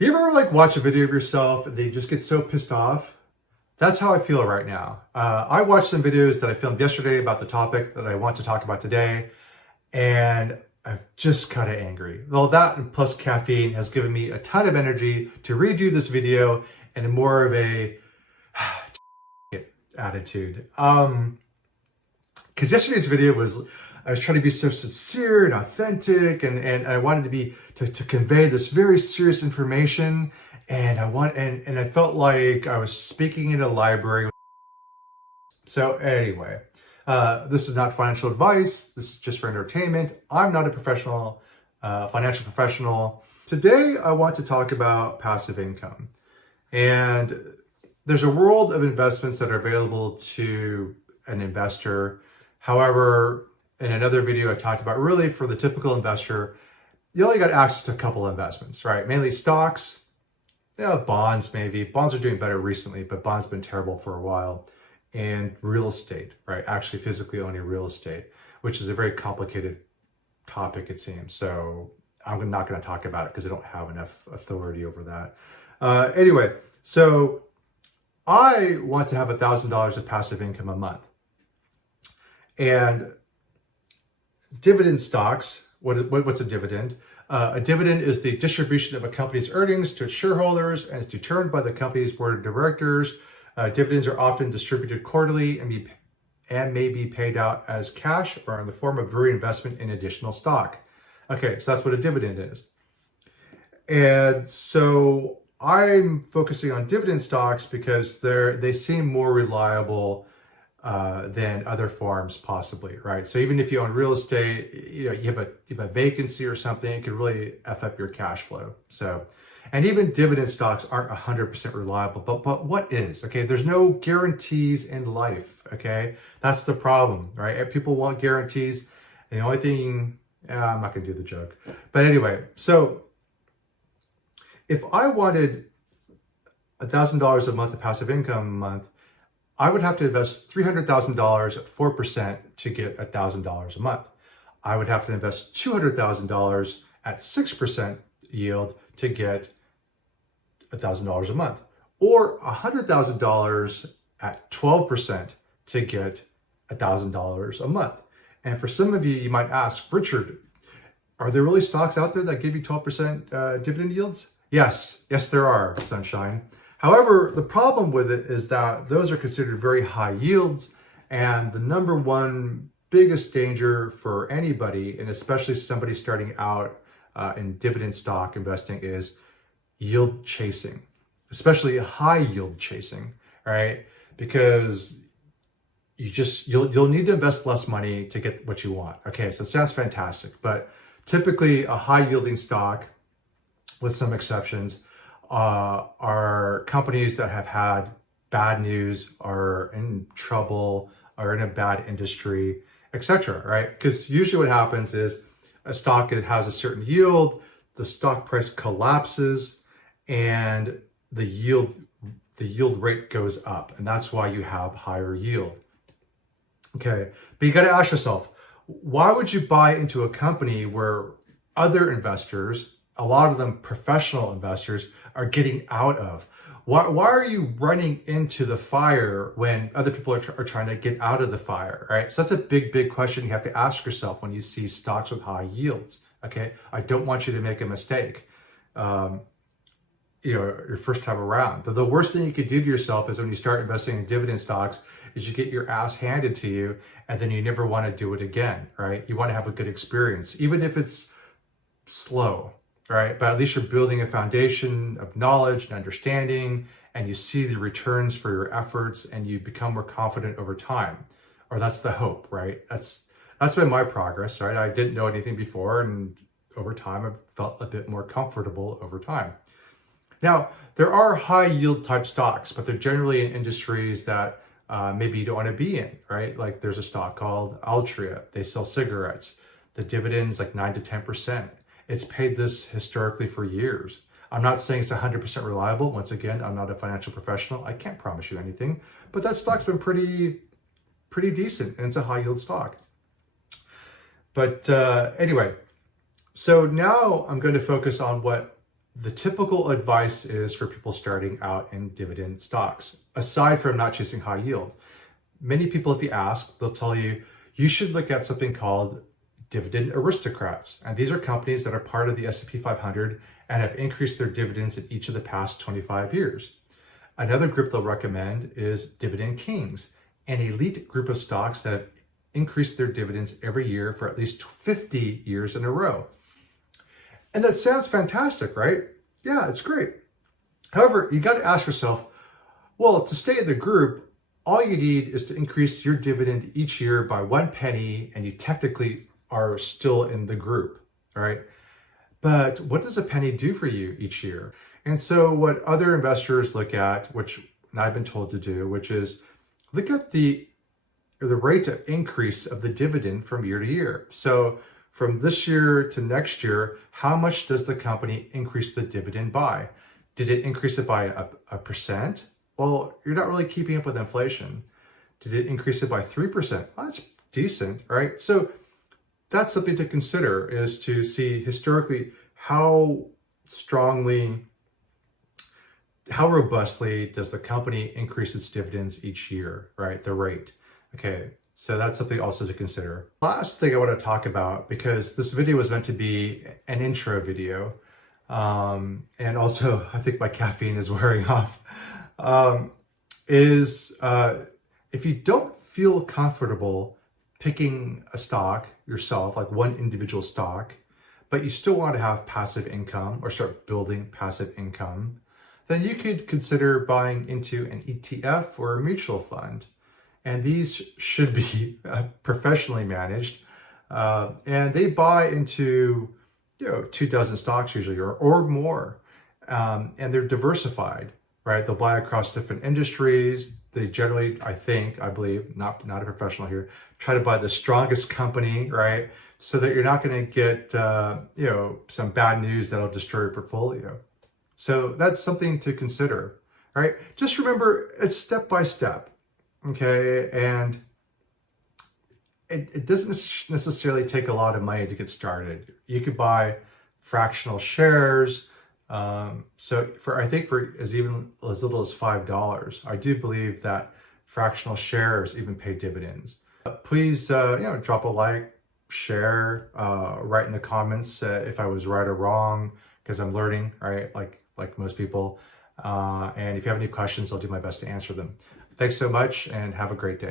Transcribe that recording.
You ever like watch a video of yourself and they just get so pissed off? That's how I feel right now. I watched some videos that I filmed yesterday about the topic that I want to talk about today, and I'm just kind of angry. Well, that and plus caffeine has given me a ton of energy to redo this video in a more of a attitude. Because yesterday's video was, I was trying to be so sincere and authentic, and I wanted to be to convey this very serious information, and I felt like I was speaking in a library. So anyway, this is not financial advice. This is just for entertainment. I'm not a professional, financial professional. Today, I want to talk about passive income, and there's a world of investments that are available to an investor. However, in another video I talked about, really for the typical investor, you only got access to a couple of investments, right? Mainly stocks, bonds maybe. Bonds are doing better recently, but bonds have been terrible for a while. And real estate, right? Actually physically owning real estate, which is a very complicated topic, it seems. So I'm not going to talk about it because I don't have enough authority over that. Anyway, so I want to have $1,000 of passive income a month. And dividend stocks, what's a dividend? A dividend is the distribution of a company's earnings to its shareholders and is determined by the company's board of directors. Dividends are often distributed quarterly and may be paid out as cash or in the form of reinvestment in additional stock. Okay, so that's what a dividend is. And so I'm focusing on dividend stocks because they seem more reliable than other forms possibly, right? So even if you own real estate, you have a vacancy or something, it could really F up your cash flow. So, and even dividend stocks aren't 100% reliable, but what is? Okay, there's no guarantees in life, okay? That's the problem, right? People want guarantees. And the only thing, I'm not gonna do the joke. But anyway, so if I wanted $1,000 a month of passive income a month, I would have to invest $300,000 at 4% to get $1,000 a month. I would have to invest $200,000 at 6% yield to get $1,000 a month, or $100,000 at 12% to get $1,000 a month. And for some of you, you might ask, Richard, are there really stocks out there that give you 12% dividend yields? Yes, there are, sunshine. However, the problem with it is that those are considered very high yields, and the number one biggest danger for anybody, and especially somebody starting out in dividend stock investing, is yield chasing, especially high yield chasing, right? Because you'll need to invest less money to get what you want. Okay, so it sounds fantastic, but typically a high yielding stock, with some exceptions, are companies that have had bad news, are in trouble, are in a bad industry, etc. Right? Because usually what happens is a stock that has a certain yield, the stock price collapses, and the yield rate goes up, and that's why you have higher yield. Okay, but you got to ask yourself, why would you buy into a company where other investors, a lot of them professional investors, are getting out of? Why are you running into the fire when other people are trying to get out of the fire, right? So that's a big question you have to ask yourself when you see stocks with high yields, okay? I don't want you to make a mistake, your first time around. The worst thing you could do to yourself is when you start investing in dividend stocks is you get your ass handed to you, and then you never want to do it again, right? You want to have a good experience, even if it's slow, right? But at least you're building a foundation of knowledge and understanding, and you see the returns for your efforts, and you become more confident over time. Or that's the hope, right? That's been my progress, right? I didn't know anything before, and over time, I felt a bit more comfortable over time. Now, there are high yield type stocks, but they're generally in industries that maybe you don't want to be in, right? Like there's a stock called Altria. They sell cigarettes. The dividend's like 9 to 10%. It's paid this historically for years. I'm not saying it's 100% reliable. Once again, I'm not a financial professional. I can't promise you anything, but that stock's been pretty decent, and it's a high yield stock. But anyway, so now I'm going to focus on what The typical advice is for people starting out in dividend stocks, aside from not chasing high yield. Many people, if you ask, they'll tell you, you should look at something called dividend aristocrats. And these are companies that are part of the S&P 500 and have increased their dividends in each of the past 25 years. Another group they'll recommend is dividend kings, an elite group of stocks that have increased their dividends every year for at least 50 years in a row. And that sounds fantastic, right? Yeah, it's great. However, you got to ask yourself, well, to stay in the group, all you need is to increase your dividend each year by 1 penny, and you technically are still in the group, right? But what does a penny do for you each year? And so what other investors look at, which I've been told to do, which is look at the rate of increase of the dividend from year to year. So from this year to next year, how much does the company increase the dividend by? Did it increase it by a percent? Well, you're not really keeping up with inflation. Did it increase it by 3%? Well, that's decent, right? So that's something to consider, is to see historically how robustly does the company increase its dividends each year, right? The rate. Okay, so that's something also to consider. Last thing I want to talk about, because this video was meant to be an intro video, and also I think my caffeine is wearing off, if you don't feel comfortable picking a stock yourself, like one individual stock, but you still want to have passive income or start building passive income, then you could consider buying into an ETF or a mutual fund. And these should be professionally managed. And they buy into 24 stocks usually or more. And they're diversified, right? They'll buy across different industries. They generally, I believe, not a professional here, try to buy the strongest company, right? So that you're not going to get, some bad news that'll destroy your portfolio. So that's something to consider, right? Just remember, it's step by step, okay? And it doesn't necessarily take a lot of money to get started. You could buy fractional shares. So I think for as little as $5, I do believe that fractional shares even pay dividends. Please, drop a like, share, write in the comments if I was right or wrong, because I'm learning, right? Like most people. And if you have any questions, I'll do my best to answer them. Thanks so much and have a great day.